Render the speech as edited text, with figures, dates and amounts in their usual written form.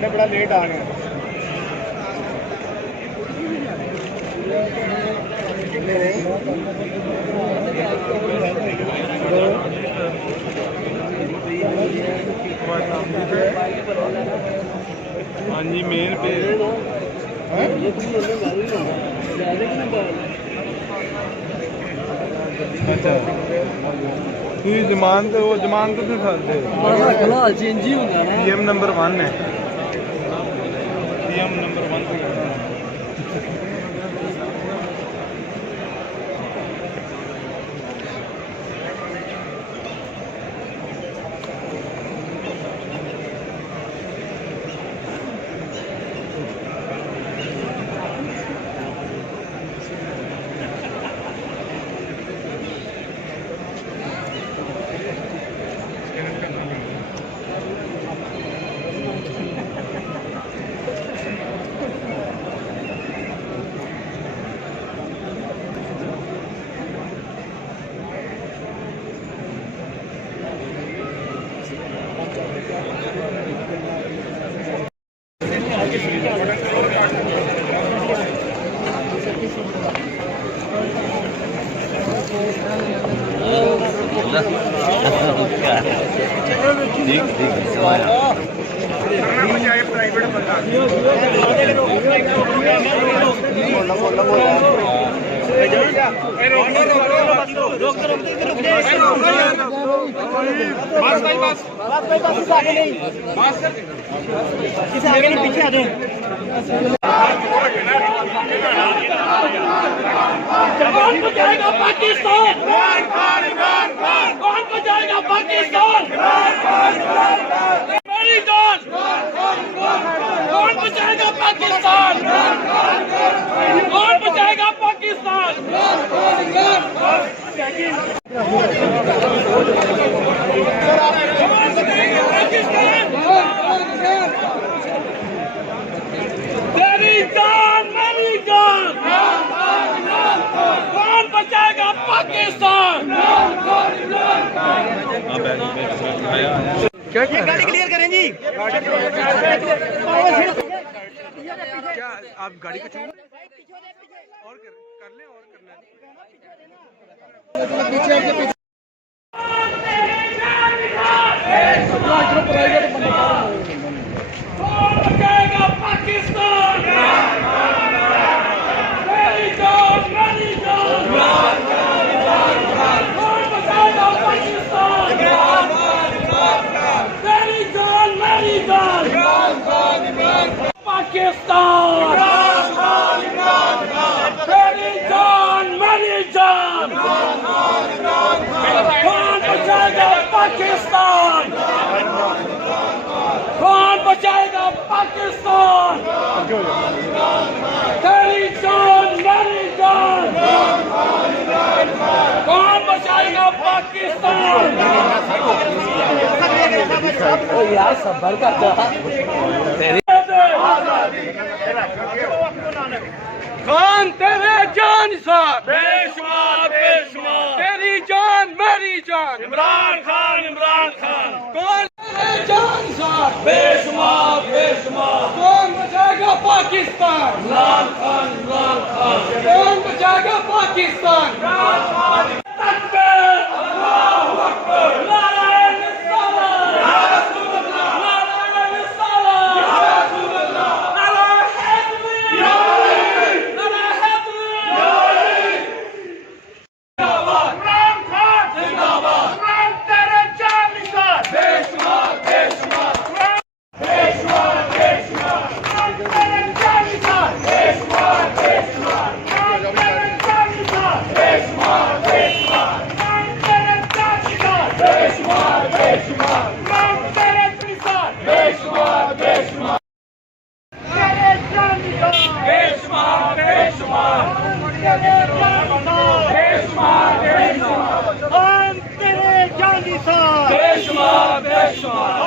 ਸਾਡੇ ਬੜਾ ਲੇਟ ਆ ਗਏ। हाँ जी मेन पे अच्छा जमानत वो जमानत से साथ पीएम नंबर 1 है पीएम नंबर 1 प्राइवेट बंदा पीछे आ जाए। कौन बचाएगा पाकिस्तान? कौन बचाएगा पाकिस्तान? मेरी जान कौन बचाएगा पाकिस्तान? कौन बचाएगा पाकिस्तान? तेरी जान मेरी जान कौन बचाएगा पाकिस्तान? क्या गाड़ी क्लियर करें जी। क्या आप गाड़ी को और कर लें और करना कौन बचाएगा पाकिस्तान? मेरी जान मेरी जान कौन बचाएगा पाकिस्तान? मेरी जान मेरी जान पाकिस्तान। मेरी जान मेरी जान कौन बचाएगा पाकिस्तान? कौन बचाएगा पाकिस्तान? तेरी जान मेरी जान कौन बचाएगा पाकिस्तान? यार सबर का कौन तेरे जान साथ बेशुमार बेशुमार तेरी जान मेरी जान इमरान खान कौन तेरे जान साथ बेशुमार बेशुमार कौन बचाएगा पाकिस्तान? इमरान खान कौन बचाएगा पाकिस्तान? तकबीर अल्लाहू अकबर नारे रिसालत या रसूल अल्लाह नारे रिसालत या रसूल अल्लाह नारे हैदरी या नारे हैदरी या जिंदाबाद इमरान खान जिंदाबाद इमरान तेरे जान निसार बेशुमार बेशुमार बेशुमार बेशुमार इमरान तेरे जान निसार बेशुमार बेशुमार इमरान तेरे जान निसार बेशुमार बेशुमार इमरान तेरे जान निसार बेशुमार बेशुमार इमरान तेरे निसार बेशुमार बेशुमार तेरे जान निसार बेशुमार बेशुमार तेरे जान निसार बेशुमार बेशुमार हम तेरे जान निसार बेशुमार बेशुमार